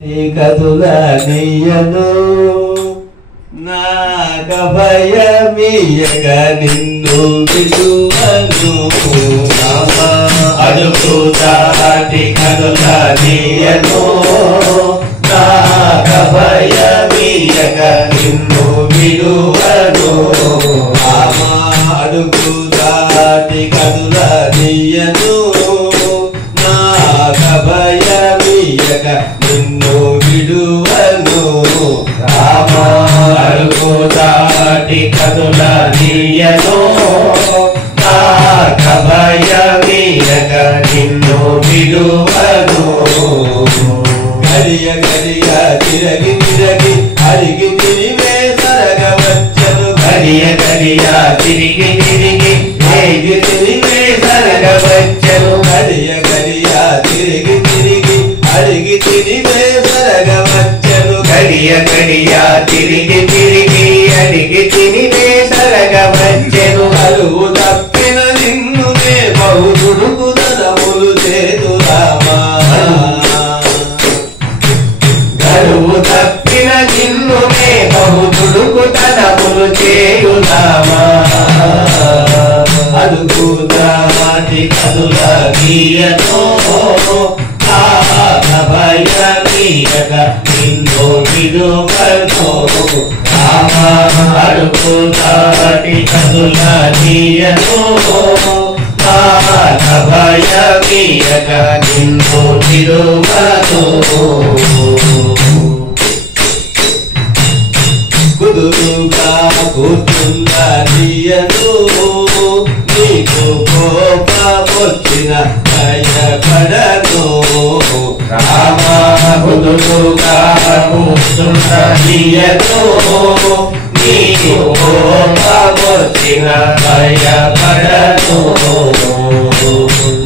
కదులనియను నాగభయమియగ నిన్ను విడువను అడుగు దాటి కదులనియను నాగభయమియగ నిన్ను విడువను అడుగు దాటి కదులనియను నాగభయమియగ నిన్ను విడువను రామ అడుగు దాటి కదులనియను నాగభయమియగ నిన్ను విడువను గడియ గడియ తిరగి తిరగి అడిగి తిరిగే సరగవచ్చను గడియ గడియ తిరిగి తిరిగి వేగి తిరిగే సరగవచ్చను గడియ గడియ తిరిగి తిరిగి అడిగి తిరిగే సరగవచ్చను గడియ గడియ తిరిగి తిరిగి అడిగి తిరిగే సరగవచ్చను అరువు తప్పిన నిన్నునే బహుదుడుకు ధనములు చేదు రామా అరువు తప్పిన నిన్నునే బహుదుడుకు ధనములు చేయు రామా అడుగు దాటి కదులనియను నాగభయమియగ నిన్ను విడువను రామ అడుగు దాటి కదులనియను నాగభయమియగ నిన్ను విడువను కుదురుగా కూర్చుందనియను నీకు కోపమొచ్చిన భయపడను రామ కుదురుగా కూర్చుందనియను నీకు కోపమొచ్చిన భయపడను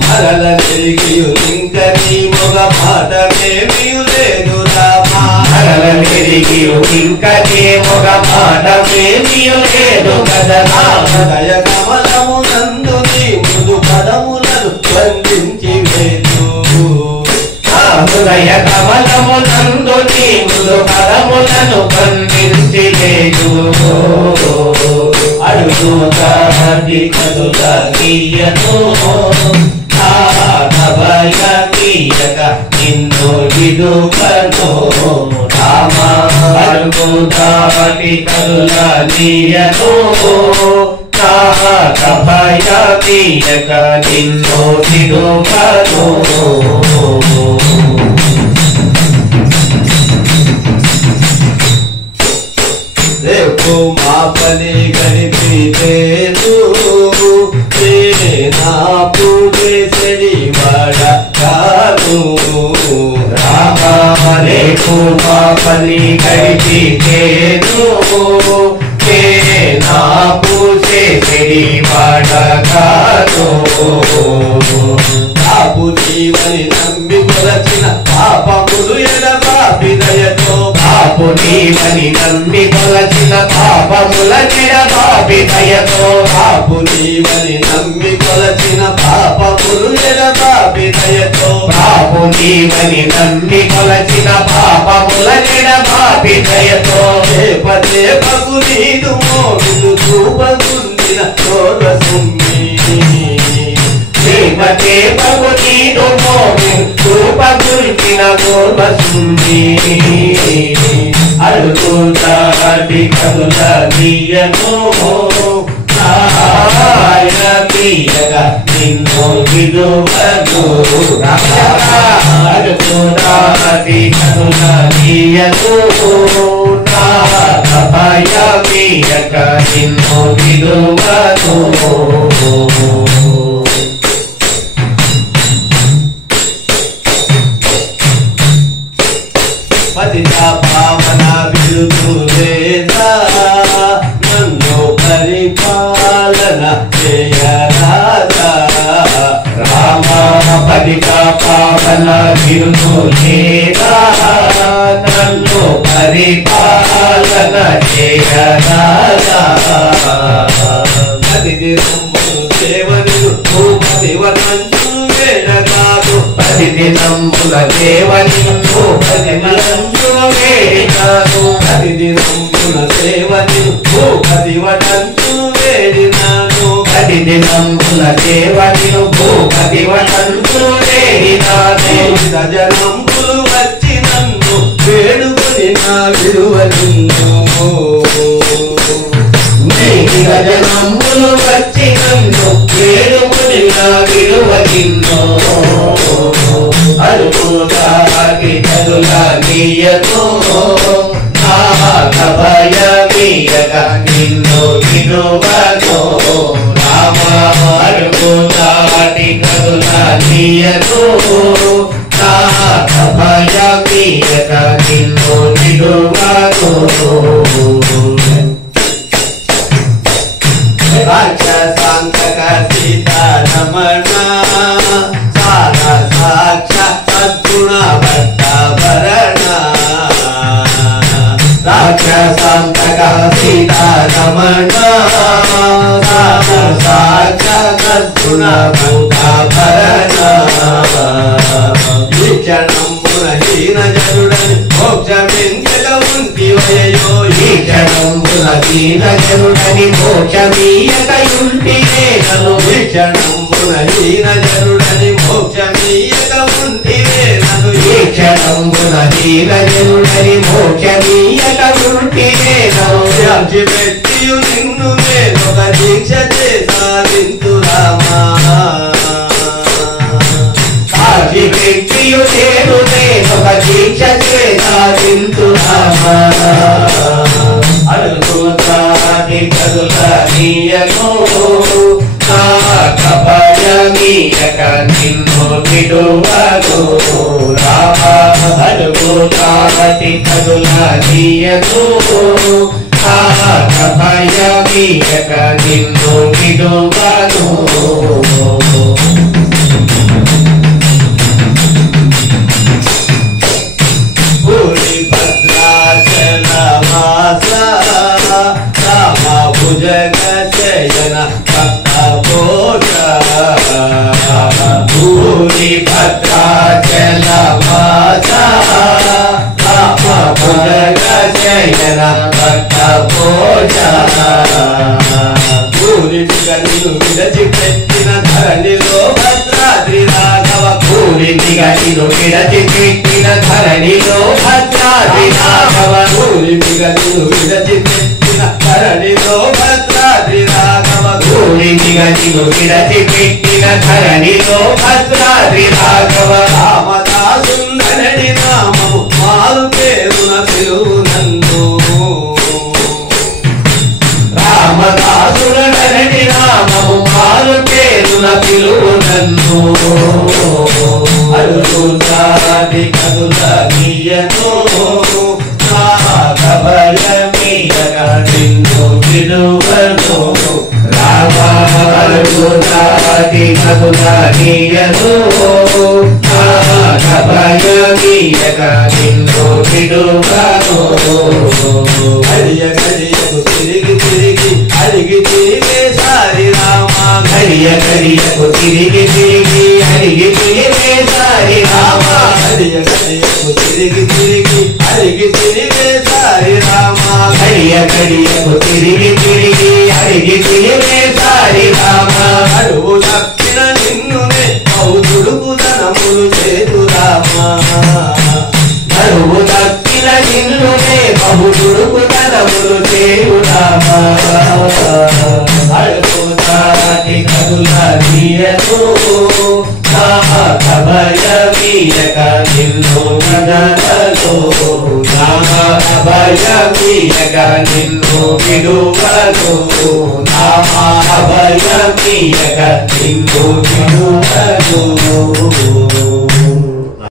మరల తిరిగి ఇంక నీ మొగ మాటమేమీ లేదు రామా మరల తిరిగి ఇంక నీ మొగ మాటమేమీ లేదు కదా హృదయ కమలము నందు నీ మృదు పదములను బంధించి వేదు హృదయ కమలము నందు నీ మృదు పదములను బంధించి వేదు అడుగు దాటి కదులనియను నాగభయమియగ నిన్ను విడువను రామ అడుగు దాటి కదులనియను నాగభయమియగ నిన్ను విడువను రేపు మా పని గడిపితేను నా పూజేసడి వాడ కాను రామ రేపు మా పని గడిపితేను నా పూజేసడి వాడ కాను బాబు నీవని నమ్మి కొలచిన పాపములు ఎడబాపి దయతో బాబు నీవని నమ్మి కొలచిన పాపముల ఎడబాపి దయతో బాబు నీవని నమ్మి కొలచిన పాపములు ఎడబాపి దయతో బాబు నీవని నమ్మి కొలచిన పాపముల ఎడబాపి దయతో పదే పగు నీదు మోగులు చూపకుందిన చోరసుమ్మి దేవతే పగు నీదు మోగులు చూపకుందిన చోరసుమ్మి అడుగు దాటి కదులనియను నాగభయమియగ నిన్ను విడువను అడుగు దాటి కదులనియను నాగభయమియగ నిన్ను విడువను పతిత పావన విడుదలేదా నన్ను పరిపాలన చేయరాదా రామ పతిత పావన విడుదలేదా నన్ను పరిపాలన చేయరాదా పతిది సేవను పతివనంచు వేళ కాదు పతిది నంబుల దేవని దినంబుల దేవనిను భూపతి వనంతులు వేడినానే జనంబులు వచ్చి నన్ను వేడుకొని నా విలువ నిన్ను జనంబులు వచ్చి నన్ను వేడుకొని నా విలువ నిన్ను అడుగుతాకి చదుల నీయతో భయమీయక నిన్ను వినువను రామ అడుగుతాటి కదుల నీయతో భయమీయక నిన్ను వినువను రాక్షసాంతక సీతారమణ సార సాక్ష సద్గుణ భక్తభరణ రాక్షసాంతక సీతారమణ సార సాక్ష సద్గుణ భక్తభరణ ఈక్షణంబున హీన జరుడని మోక్షమించక ఉంటివయో ఈక్షణంబున హీన జరుడని మోక్షమీయకయుంటివేనను ఈక్షణంబున హీన జరుడని మోక్షమీయక ఉంటివేనను ఈక్షణంబున హీన జరుడని మోక్షమీయకయుంటివేనను పెట్టియు నిన్ను నేనొక దీక్ష చేసాదింతు రామా పెట్టియు నేనొక దీక్ష చేసాదింతు రామా అడుగుతాని కదుల నీయను భయమీయక నిన్ను విడువను రామ అడుగుతాని కదుల నీయను భయమీయక నిన్ను విడువను పూరి భద్రాచల వాస రామ భుజగ శయన భక్త భోజ పూరి భద్రాచల వాస రామ భుజగ శయన భక్త భోజ పూరిగా నిన్ను విడచిపెట్టిన ధరణిలో భద్రాద్రి రాఘవ పూరిగా నిన్ను విడచిపెట్టిన ధరణిలో భద్రాద్రి రాఘవ పూరిగా నిన్ను విడచిపెట్టిన ధరణిలో భద్రాద్రి రాఘవ పూరిగా నిన్ను విడచిపెట్టిన ధరణిలో భద్రాద్రి రాఘవ రామదాసుందరని నామము మారు పేరున పిలువు నన్ను రామదాసుడనని నామము మారు పేరున పిలువు నన్ను అడుగుతాని కదుల నీయను భయమీయక నిన్ను విడువను రామ అడుగుతాని కదుల నీయను భయమీయక నిన్ను విడువను హరియ గడియకు తిరిగి తిరిగి అడిగి తిరిగే సారి రామ హరియ గడియకు తిరిగి తిరిగి అడిగి తిరిగే సారి రామ హరియ గడియకు తిరిగి తిరిగి అడిగి తిరిగే సారి రామ హరియ గడియకు తిరిగి తిరిగి అడిగి తిరిగే సారి రామ అడుగు తప్పిన నిన్నునే బౌద్ధుడుకు ధనములు చేతు రామ అరువు తప్పిన నిన్నునే బహుదుడుకు ధనములు చేరు రామ అడుగుతాని కదుల నీయను భయమీయక నిన్ను విడవను రామ భయమీయక నిన్ను విడువను రామ భయమీయక నిన్ను విడువను